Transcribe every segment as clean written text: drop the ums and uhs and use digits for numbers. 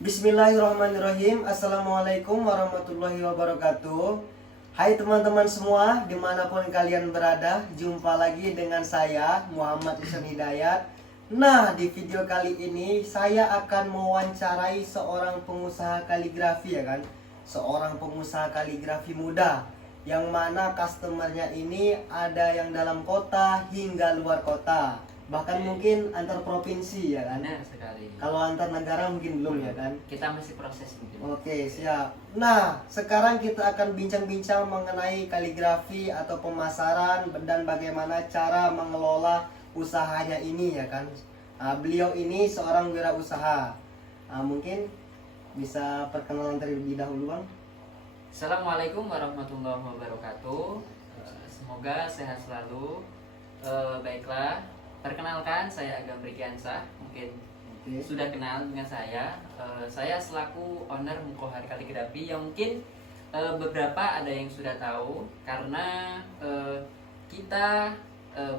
Bismillahirrahmanirrahim. Assalamualaikum warahmatullahi wabarakatuh. Hai teman-teman semua, dimanapun kalian berada, jumpa lagi dengan saya Muhammad Ihsan Hidayat. Nah, di video kali ini saya akan mewawancarai seorang pengusaha kaligrafi, ya kan, seorang pengusaha kaligrafi muda, yang mana customernya ini ada yang dalam kota hingga luar kota, bahkan mungkin antar provinsi, ya kan. Benar sekali. Kalau antar negara mungkin belum, ya kan. Kita masih proses mungkin. Oke, siap. Nah, sekarang kita akan bincang-bincang mengenai kaligrafi atau pemasaran dan bagaimana cara mengelola usahanya ini, ya kan. Beliau ini seorang wirausaha. Mungkin bisa perkenalan terlebih dahulu, Bang. Assalamualaikum warahmatullahi wabarakatuh. Semoga sehat selalu. Baiklah, perkenalkan saya Agam Rikiansah. Mungkin sudah kenal dengan saya. Saya selaku owner Mukohar Kaligrafi yang mungkin beberapa ada yang sudah tahu karena kita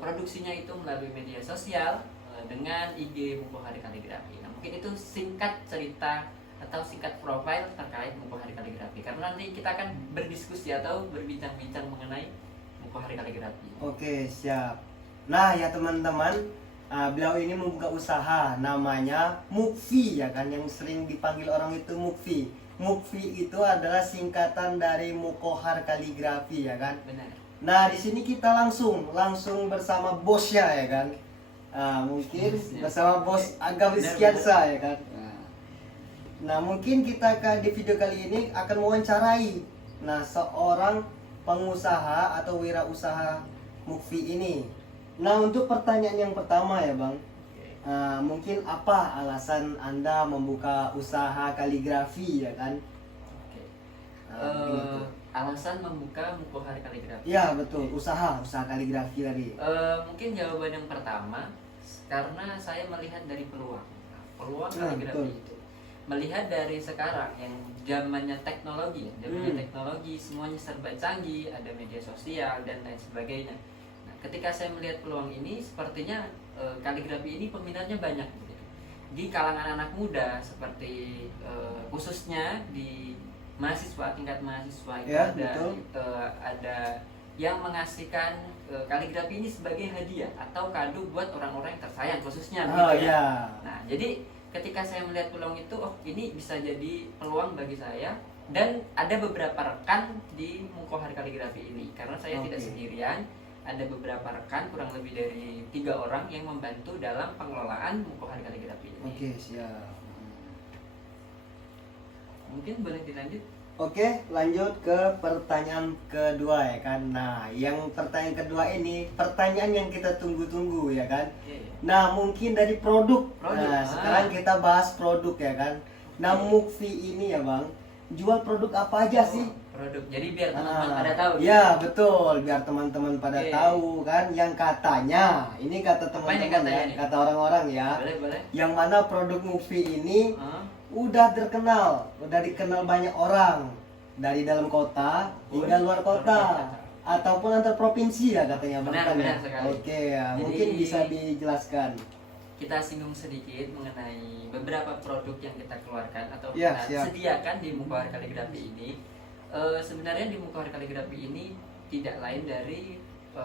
produksinya itu melalui media sosial dengan IG Mukohar Kaligrafi. Nah, mungkin itu singkat cerita atau singkat profil terkait Mukohar Kaligrafi. Karena nanti kita akan berdiskusi atau berbincang-bincang mengenai Mukohar Kaligrafi. Oke, siap. Nah, ya teman-teman, beliau ini membuka usaha namanya Mukfi, ya kan, yang sering dipanggil orang itu Mukfi. Mukfi itu adalah singkatan dari Mukohar Kaligrafi, ya kan. Benar. Nah, di sini kita langsung bersama bosnya, ya kan. Mungkin bersama bos Agam Rizkiansa, ya kan. Nah, mungkin kita di video kali ini akan mewawancarai seorang pengusaha atau wirausaha Mukfi ini. Nah, untuk pertanyaan yang pertama, ya Bang, mungkin apa alasan Anda membuka usaha kaligrafi, ya kan? Alasan membuka Mukohar Kaligrafi. Ya, betul, usaha kaligrafi tadi. Mungkin jawaban yang pertama, karena saya melihat dari peluang kaligrafi betul. itu. Melihat dari sekarang yang zamannya teknologi, teknologi semuanya serba canggih, ada media sosial dan lain sebagainya. Nah, ketika saya melihat peluang ini, sepertinya kaligrafi ini peminatnya banyak gitu. Di kalangan anak muda, seperti khususnya di mahasiswa, tingkat mahasiswa itu Ya, ada yang mengasihkan kaligrafi ini sebagai hadiah atau kado buat orang-orang yang tersayang khususnya gitu ya. Ya. Nah, jadi ketika saya melihat peluang itu, ini bisa jadi peluang bagi saya dan ada beberapa rekan di Mukohar Kaligrafi ini karena saya tidak sendirian, ada beberapa rekan kurang lebih dari 3 orang yang membantu dalam pengelolaan Mukohar Kaligrafi ini. Oke, siap. Mungkin boleh dilanjut. Oke, lanjut ke pertanyaan kedua, ya kan. Nah, yang pertanyaan kedua ini pertanyaan yang kita tunggu-tunggu, ya kan. Nah, mungkin dari produk. Nah, sekarang kita bahas produk, ya kan. Nah, Mukfi ini, ya Bang, jual produk apa aja sih? Produk. Jadi biar teman-teman pada tahu. Ya, betul, biar teman-teman pada tahu kan. Yang katanya, ini kata teman-teman ya, kata orang-orang ya. Boleh. Yang mana produk Mukfi ini udah terkenal, udah dikenal banyak orang dari dalam kota hingga luar kota ataupun antar provinsi, ya katanya Bang. Benar sekali. Oke, ya, mungkin bisa dijelaskan. Kita singgung sedikit mengenai beberapa produk yang kita keluarkan atau Ya, kita sediakan di Mukohar Kaligrafi ini. Sebenarnya di Mukohar Kaligrafi ini tidak lain dari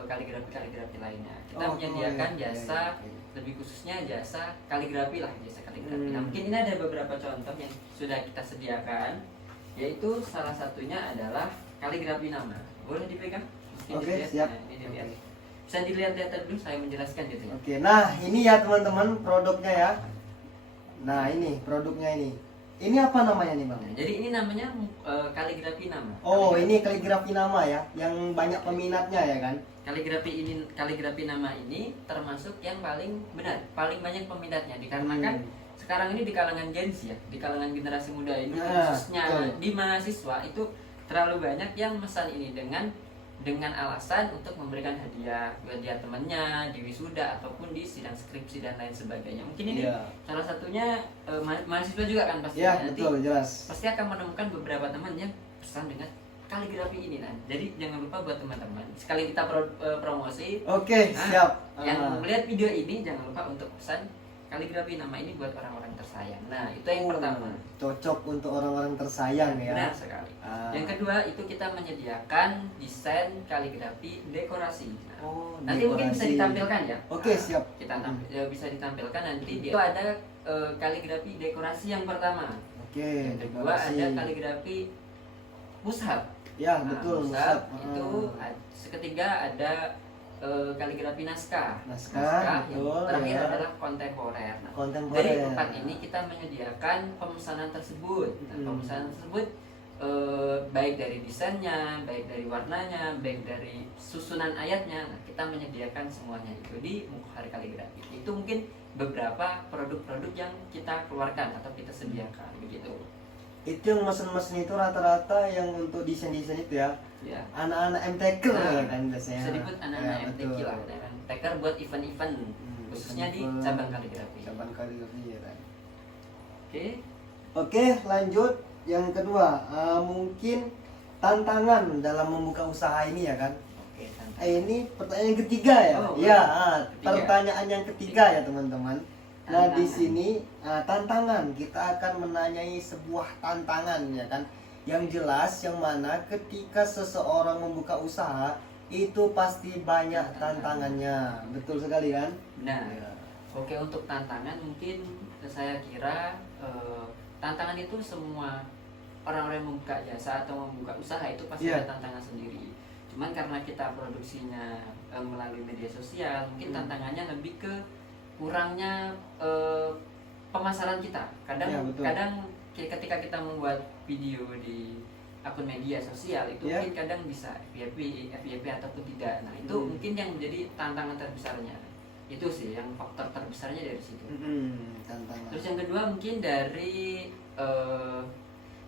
kaligrafi lainnya. Kita menyediakan jasa, lebih khususnya jasa kaligrafi lah, jasa kaligrafi. Nah, mungkin ini ada beberapa contoh yang sudah kita sediakan, yaitu salah satunya adalah kaligrafi nama. Boleh dipegang? Oke, siap. Nah, ini dilihat. Bisa dilihat-lihat dulu, saya menjelaskan gitu ya. Oke, nah ini ya teman-teman produknya ya. Nah, ini produknya ini. Ini apa namanya nih Bang? Nah, jadi ini namanya kaligrafi nama. Ini kaligrafi nama ya, yang banyak peminatnya, ya kan? Kaligrafi nama ini termasuk yang paling benar, paling banyak peminatnya dikarenakan sekarang ini di kalangan Gen Z ya, di kalangan generasi muda ini khususnya di mahasiswa itu terlalu banyak yang memesan ini dengan alasan untuk memberikan hadiah buat dia temannya di wisuda ataupun di sidang skripsi dan lain sebagainya. Mungkin ini salah satunya mahasiswa juga kan pasti. Nanti betul, jelas. Pasti akan menemukan beberapa teman yang pesan dengan kaligrafi ini. Nah, jadi jangan lupa buat teman-teman, sekali kita promosi. Oke, siap. Yang melihat video ini jangan lupa untuk pesan kaligrafi nama ini buat orang-orang orang tersayang. Nah, itu yang pertama. Cocok untuk orang-orang tersayang ya. Benar sekali. Yang kedua itu kita menyediakan desain kaligrafi dekorasi. Nah, nanti mungkin bisa ditampilkan ya. Oke, siap. Kita bisa ditampilkan nanti. Itu ada kaligrafi dekorasi yang pertama. Oke. Yang kedua ada kaligrafi mushaf. Ya, betul. Mushaf itu ketiga ada kaligrafi naskah. Naskah, yang betul, terakhir ya. adalah kontemporer. Nah, Kontemporer. dari empat ini kita menyediakan pemesanan tersebut. Nah, pemesanan tersebut baik dari desainnya, baik dari warnanya, baik dari susunan ayatnya, nah, kita menyediakan semuanya itu di Mukohar Kaligrafi. Itu mungkin beberapa produk-produk yang kita keluarkan atau kita sediakan begitu. Itu yang mesin-mesin itu rata-rata yang untuk desain-desain itu ya. Ya. Anak-anak MTK ya kan biasanya. Bisa disebut anak-anak Ya, MTQ lah, MTK buat event-event khususnya di cabang kaligrafi. Cabang kaligrafi ya kan. Oke. Oke, lanjut yang kedua. Mungkin tantangan dalam membuka usaha ini ya kan. Oke, Ini pertanyaan yang ketiga ya. Oh, Ya, ketiga. pertanyaan yang ketiga ya teman-teman. Nah, di Tantangan. sini tantangan kita akan menanyai sebuah tantangan ya kan. Yang jelas yang mana ketika seseorang membuka usaha itu pasti banyak tantangannya. Betul sekali kan? Nah, Ya. oke, untuk tantangan mungkin saya kira tantangan itu semua orang-orang yang membuka jasa atau membuka usaha itu pasti Iya. ada tantangan sendiri. Cuman karena kita produksinya melalui media sosial, mungkin tantangannya lebih ke kurangnya pemasaran kita. Kadang Iya, betul. kadang ketika kita membuat video di akun media sosial itu Iya. mungkin kadang bisa FYP ataupun tidak. Nah, itu mungkin yang menjadi tantangan terbesarnya. Itu sih yang faktor terbesarnya dari situ. Tantangan. Terus yang kedua mungkin dari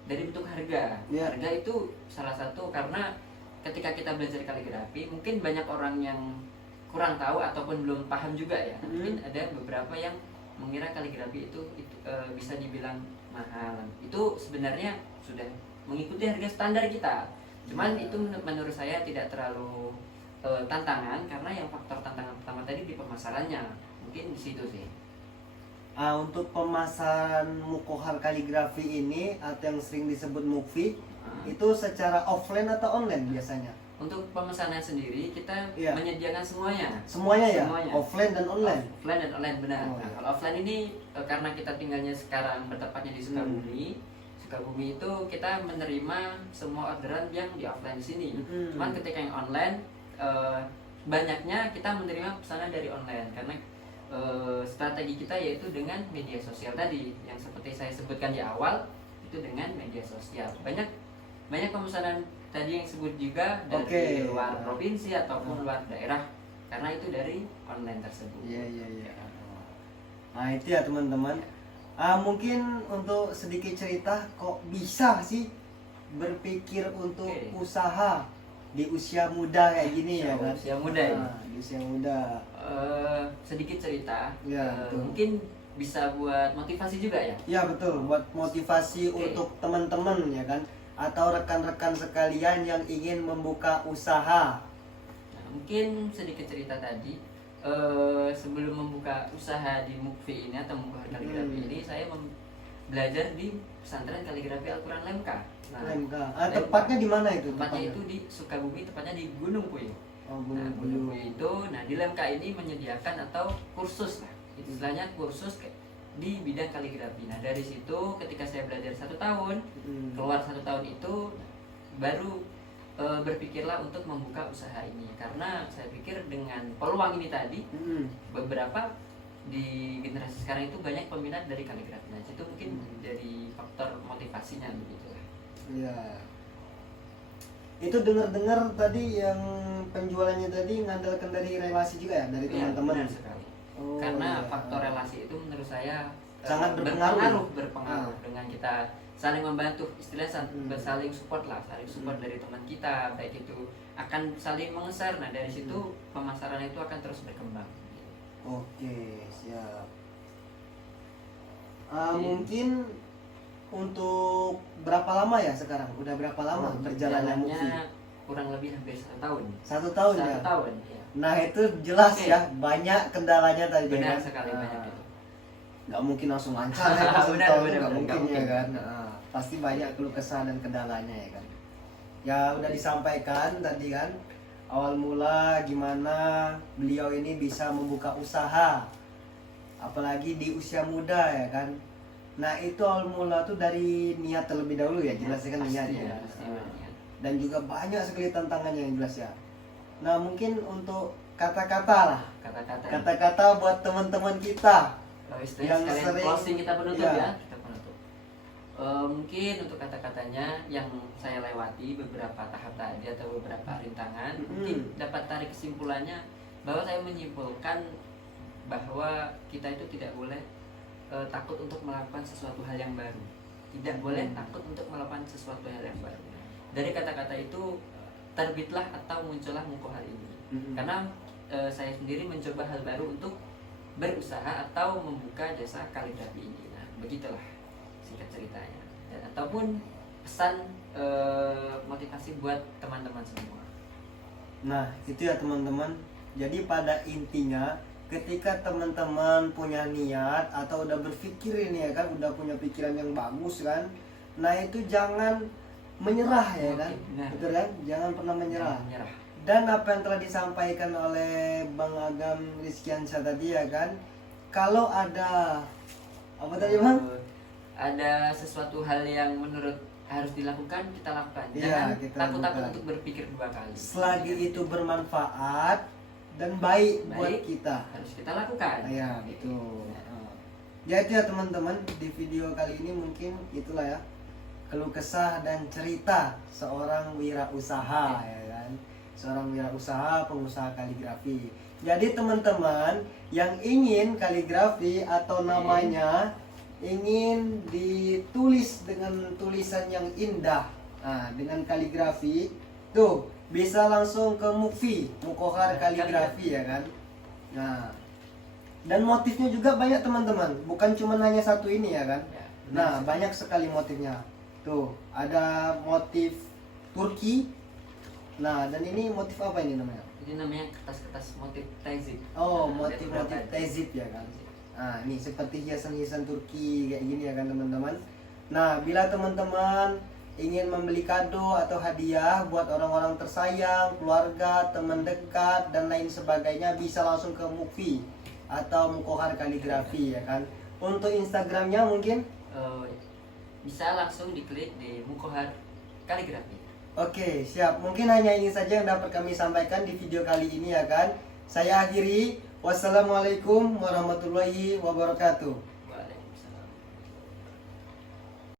bentuk harga. Ya. Harga itu salah satu karena ketika kita belajar kaligrafi mungkin banyak orang yang kurang tahu ataupun belum paham juga ya. Mungkin ada beberapa yang mengira kaligrafi itu bisa dibilang mahal. Itu sebenarnya sudah mengikuti harga standar kita. Cuman itu menurut saya tidak terlalu tantangan karena yang faktor tantangan pertama tadi di pemasarannya. Mungkin di situ sih. Untuk pemasaran Mukohar Kaligrafi ini atau yang sering disebut Mukfi itu secara offline atau online biasanya? Untuk pemesanan sendiri kita Iya. menyediakan semuanya. Semuanya ya? Semuanya. Offline dan online? Offline dan online benar. Oh, Nah, iya. kalau offline ini karena kita tinggalnya sekarang bertepatnya di Sukabumi. Sukabumi itu kita menerima semua orderan yang di offline di sini. Cuman ketika yang online banyaknya kita menerima pesanan dari online karena strategi kita yaitu dengan media sosial tadi yang seperti saya sebutkan di awal itu dengan media sosial. Banyak pemesanan tadi yang sebut juga dari Oke. luar provinsi ataupun luar daerah karena itu dari online tersebut. Iya. Nah itu ya teman-teman. Mungkin untuk sedikit cerita kok bisa sih berpikir untuk Oke. usaha di usia muda kayak gini ya kan? Usia muda ya. Di usia muda. Sedikit cerita, Ya, betul. mungkin bisa buat motivasi juga ya. Ya betul, buat motivasi Oke. untuk teman-teman ya kan, atau rekan-rekan sekalian yang ingin membuka usaha. Nah, mungkin sedikit cerita tadi. Sebelum membuka usaha di Mukfi ini atau Mukohar Kaligrafi ini, saya belajar di pesantren kaligrafi Al-Quran Lemka. Nah, LMK. Lemka. Tepatnya di mana itu? Tempatnya itu di Sukabumi, tepatnya di Gunung Puyuh. Oh, Nah, Gunung Gunung Puyuh. Puyuh itu, nah di Lemka ini menyediakan atau kursus lah, istilahnya kursus di bidang kaligrafi. Nah dari situ ketika saya belajar 1 tahun, keluar 1 tahun itu baru berpikirlah untuk membuka usaha ini karena saya pikir dengan peluang ini tadi beberapa di generasi sekarang itu banyak peminat dari kaligrafi. Nah itu mungkin jadi faktor motivasinya begitu lah. Iya. Itu dengar-dengar tadi yang penjualannya tadi mengandalkan dari relasi juga ya, dari Iya, teman-teman. benar sekali. Oh, Karena iya. faktor relasi itu menurut saya Sangat berpengaruh. berpengaruh dengan kita saling membantu, istilah saling support lah, saling support dari teman kita, baik itu akan saling mengeser. Nah dari situ pemasaran itu akan terus berkembang. Oke, siap. Oke. Mungkin untuk berapa lama ya sekarang? Udah berapa lama berjalannya Mukfi? Kurang lebih hampir 1 tahun. 1 tahun ya. 1 tahun, ya. Nah itu jelas Oke. ya, banyak kendalanya tadi. Benar kan? sekali banyak itu. nggak mungkin langsung lancar ya pas Benar, tahun benar, nggak benar, mungkin nggak ya mungkin. kan. Nah, pasti banyak keluh kesah dan kendalanya ya kan. Ya udah disampaikan tadi kan awal mula gimana beliau ini bisa membuka usaha, apalagi di usia muda ya kan. Nah itu awal mula tuh dari niat terlebih dahulu ya, jelas kan niat Pasti ya. pasti Nah, niat. dan juga banyak sekali tantangannya yang jelas ya. Nah mungkin untuk kata-kata lah, Kata-kata kata-kata buat teman-teman kita istilahnya yang sekalian sering- closing kita penutup iya. ya, kita penutup. Mungkin untuk kata-katanya yang saya lewati beberapa tahap tadi atau beberapa rintangan, mungkin dapat tarik kesimpulannya bahwa saya menyimpulkan bahwa kita itu tidak boleh takut untuk melakukan sesuatu hal yang baru. Tidak boleh takut untuk melakukan sesuatu hal yang baru. Dari kata-kata itu terbitlah atau muncullah Mukohar ini. Karena saya sendiri mencoba hal baru untuk berusaha atau membuka jasa kaligrafi ini. Nah, begitulah singkat ceritanya. Dan ataupun pesan motivasi buat teman-teman semua. Nah itu ya teman-teman. Jadi pada intinya ketika teman-teman punya niat atau udah berpikir ini ya kan, udah punya pikiran yang bagus kan, nah itu jangan menyerah ya kan. Oke, benar. Betul kan, jangan pernah menyerah. Menyerah. Dan apa yang telah disampaikan oleh Bang Agam Rizkiansyah tadi ya kan, kalau ada apa tadi Bang? Ada sesuatu hal yang menurut harus dilakukan, kita lakukan. Iya, Jangan kita takut-takut lakukan. untuk berpikir dua kali. Selagi itu bermanfaat dan baik buat Baik. kita. Harus kita lakukan. Ya betul. Ya itu ya teman-teman, di video kali ini mungkin itulah ya keluh kesah dan cerita seorang wirausaha ya kan, seorang wirausaha pengusaha kaligrafi. Jadi teman-teman yang ingin kaligrafi atau namanya ingin ditulis dengan tulisan yang indah, nah, dengan kaligrafi tuh bisa langsung ke Mukohar Kaligrafi ya kan. Nah, dan motifnya juga banyak teman-teman, bukan cuma hanya satu ini ya kan. Ya, benar Nah, sekali. banyak sekali motifnya. Tuh, ada motif Turki. Nah, dan ini motif apa ini namanya? Ini namanya kertas-kertas motif tezip. Oh, Nah, ada motif-motif beberapa. tezip ya kan. Nah, ini seperti hiasan-hiasan Turki kayak gini ya kan teman-teman. Nah, bila teman-teman ingin membeli kado atau hadiah buat orang-orang tersayang, keluarga, teman dekat dan lain sebagainya, bisa langsung ke Mukfi atau Mukohar Kaligrafi ya kan. Untuk Instagramnya mungkin Bisa langsung diklik di Mukohar Kaligrafi. oke, siap. Mungkin hanya ini saja yang dapat kami sampaikan di video kali ini ya kan. Saya akhiri. Wassalamualaikum warahmatullahi wabarakatuh.